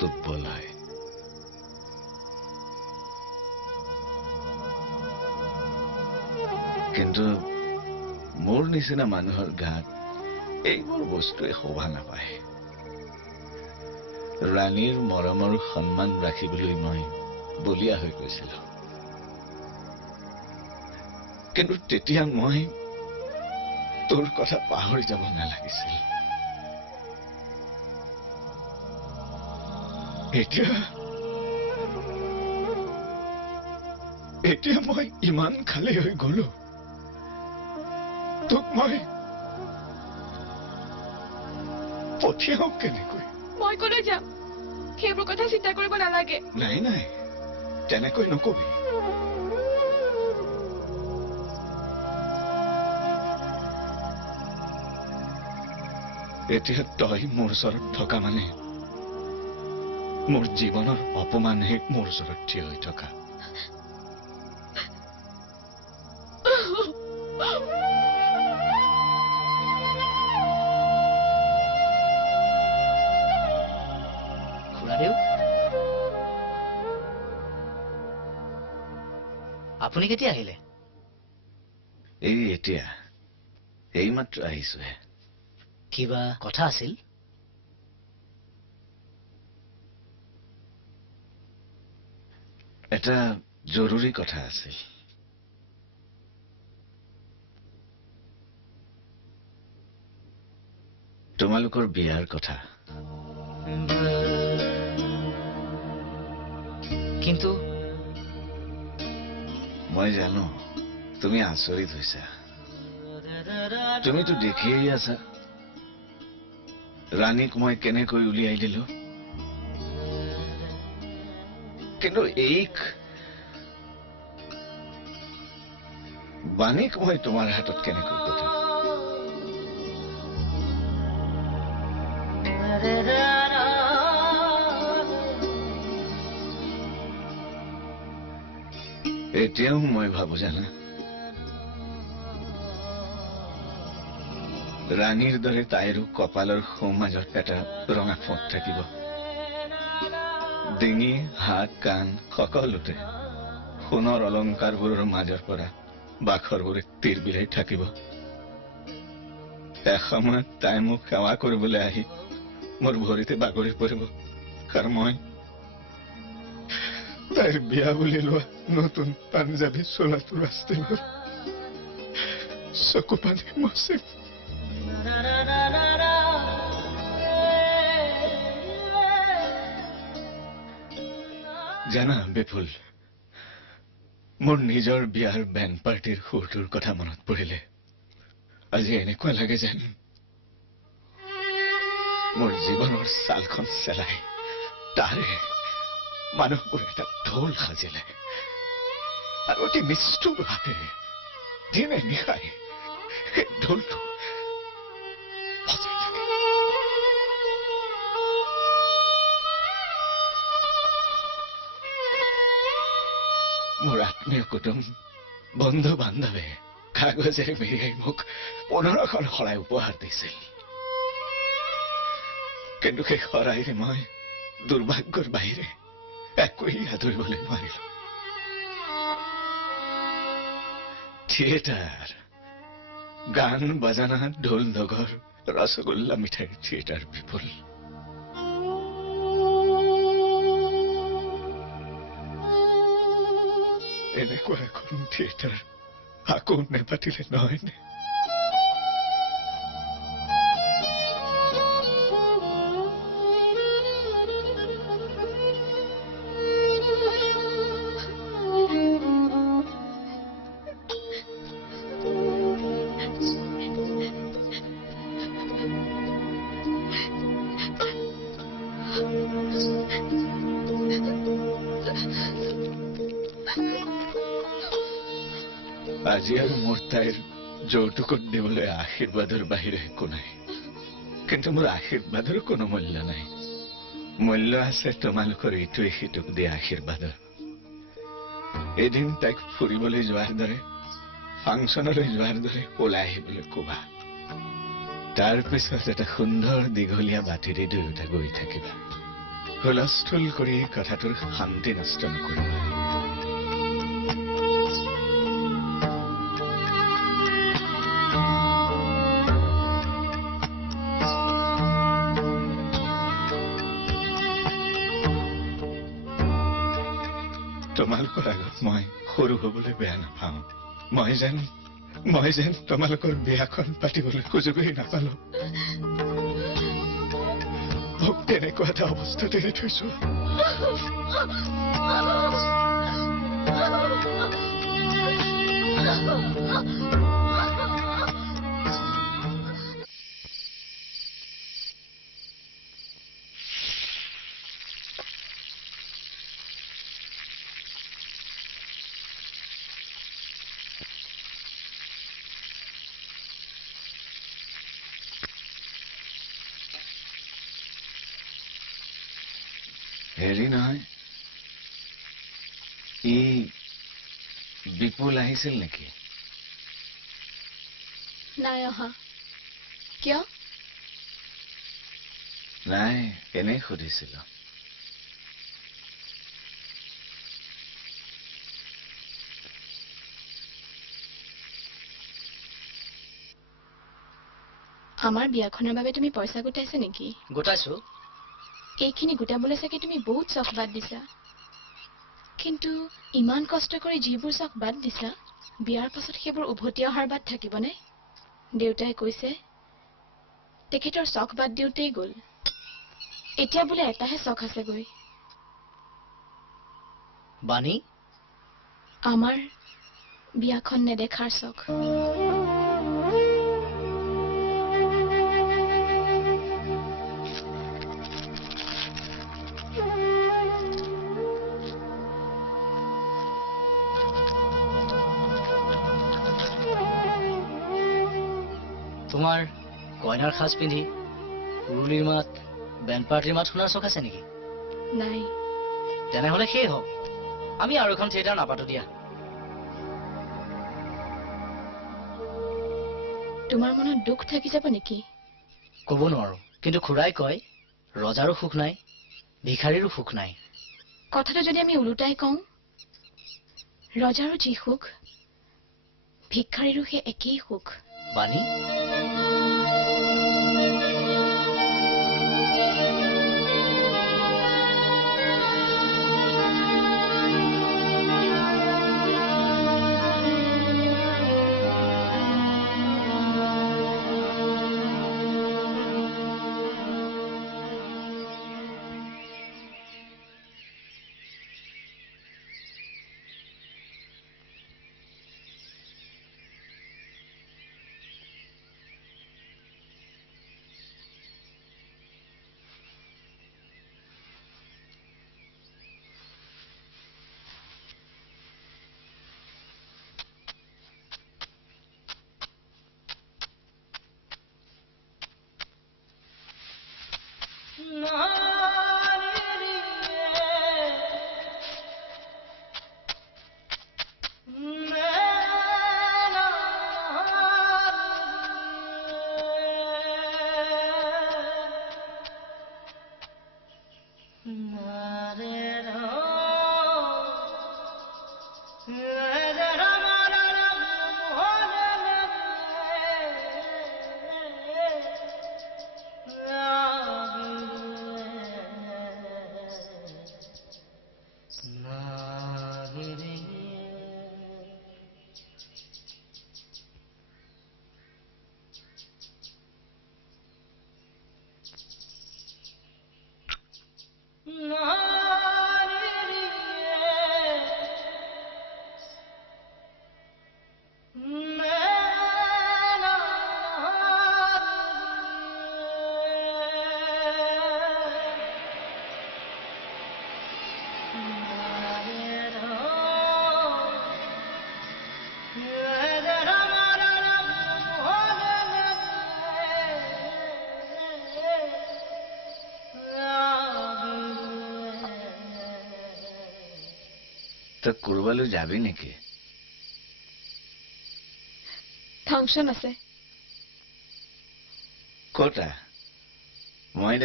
দুৰ্বল হয়। কিন্তু মোৰ নিচিনা মানুহৰ গাত এইবোৰ বস্তুৱে শোভা নাপায়। ৰাণীৰ মৰমৰ সন্মান ৰাখিবলৈ মই বলিয়া হৈ গৈছিলো। কিন্তু তেতিয়া মই তোৰ কথা পাহৰি যাব নালাগিছিল। এতিয়া মই ইমান খালী হৈ গলো। তোক মই পঠিয়াও কেনেকৈ? মই কলৈ যাম? সেইবোৰ কথা চিন্তা কৰিব নালাগে। নাই নাই, তেনেকৈ নকবি। এতিয়া তই মোৰ ওচৰত থকা মানে মোৰ জীৱনৰ অপমানহে মোৰ ওচৰত থিয় হৈ থকা। খুৰাদেউ, আপুনি কেতিয়া আহিলে? এতিয়া এইমাত্ৰ আহিছোহে। কিবা কথা আছিল? এটা জৰুৰী কথা আছিল। তোমালোকৰ বিয়াৰ কথা। কিন্তু মই জানো তুমি আচৰিত হৈছা। তুমিতো দেখিয়েই আছা ৰাণীক মই কেনেকৈ উলিয়াই দিলো। কিন্তু বাণীক মই তোমাৰ হাতত কেনেকৈ পঠাম? এতিয়াও মই ভাবো জানা, ৰাণীৰ দৰে তাইৰো কপালৰ সোঁমাজত এটা ৰঙা ফোঁট থাকিব। ডিঙি, হাত, কাণ সকলোতে সোণৰ অলংকাৰবোৰৰ মাজৰ পৰা বাখৰবোৰে তীৰ বিলাই থাকিব। এসময়ত তাই মোক সেৱা কৰিবলৈ আহি মোৰ ভৰিতে বাগৰি পৰিব, আৰু মই তাইৰ বিয়া বুলি লোৱা নতুন পাঞ্জাবী চোলাটোৰ আস্তিলৰ চকু পানী মচিম। জানা বিপুল, মোৰ নিজৰ বিয়াৰ বেণ্ড পাৰ্টিৰ সুৰটোৰ কথা মনত পৰিলে আজি এনেকুৱা লাগে যেন মোৰ জীৱনৰ ছালখন চেলাই তাৰে মানুহবোৰ এটা ঢোল সাজিলে, আৰু অতি নিষ্ঠুৰ হাতেৰে দিনে নিশাই সেই ঢোলটো বজাই থাকে। মোৰ আত্মীয় কুটুম, বন্ধু বান্ধৱে কাগজেৰে মেৰিয়াই মোক 15খন শৰাই উপহাৰ দিছিল। কিন্তু সেই শৰাইৰে মই দুৰ্ভাগ্যৰ বাহিৰে একোৱেই আদৰিবলৈ নোৱাৰিলো। থিয়েটাৰ, গান বাজানা, ঢোল ডগৰ, ৰসগোল্লা মিঠাইৰ থিয়েটাৰ বিপুল। এনেকুৱা এখন থিয়েটাৰ আকৌ নেপাতিলে নহয়নে? আজি আৰু মোৰ তাইৰ যৌতুকত দিবলৈ আশীৰ্বাদৰ বাহিৰে একো নাই। কিন্তু মোৰ আশীৰ্বাদৰ কোনো মূল্য নাই। মূল্য আছে তোমালোকৰ ইটোৱে সিটোক দিয়া আশীৰ্বাদৰ। এদিন তাইক ফুৰিবলৈ যোৱাৰ দৰে, ফাংচনলৈ যোৱাৰ দৰে ওলাই আহিবলৈ কবা। তাৰ পিছত এটা সুন্দৰ দীঘলীয়া বাটেৰে দুয়োটা গৈ থাকিবা। হুলস্থুল কৰি কথাটোৰ শান্তি নষ্ট নকৰিবা। তোমালোকৰ আগত মই সৰু হবলৈ বেয়া নাপাওঁ। মই যেন তোমালোকৰ বিয়াখন পাতিবলৈ সুযোগেই নাপালো। মোক তেনেকুৱা এটা অৱস্থাত এৰি থৈছো। হেৰি নহয়, ই বিপুল আহিছিল নেকি? নাই অহা। কিয়? নাই, এনেই সুধিছিলো। আমাৰ বিয়াখনৰ বাবে তুমি পইচা গোটাইছা নেকি? গোটাইছো। এইখিনি গোটাবলৈ চাগে তুমি বহুত চখ বাদ দিছা। কিন্তু ইমান কষ্ট কৰি যিবোৰ চখ বাদ দিছা, বিয়াৰ পাছত সেইবোৰ উভতি অহাৰ বাদ থাকিবনে? দেউতাই কৈছে তেখেতৰ চখ বাদ দিওঁতেই গ'ল। এতিয়া বোলে এটাহে চখ আছেগৈ। বাণী, আমাৰ বিয়াখন নেদেখাৰ চখ। তোমাৰ কইনাৰ সাজ পিন্ধি উৰুলিৰ মাত, বেণ্ড পাৰ্টিৰ মাত শুনাৰ চখ আছে নেকি? নাই। তেনেহলে সেই হওক, আমি আৰু এখন থিয়েটাৰ নাপাতো দিয়া। তোমাৰ মনত দুখ থাকি যাব নেকি? কব নোৱাৰো, কিন্তু খুৰাই কয় ৰজাৰো সুখ নাই, ভিখাৰীৰো সুখ নাই। কথাটো যদি আমি ওলোটাই কওঁ, ৰজাৰো যি সুখ, ভিক্ষাৰীৰো সেই একেই সুখ। বাণী, তই কৰবালৈ যাবি নেকি? ফাংচন আছে। কতা? মই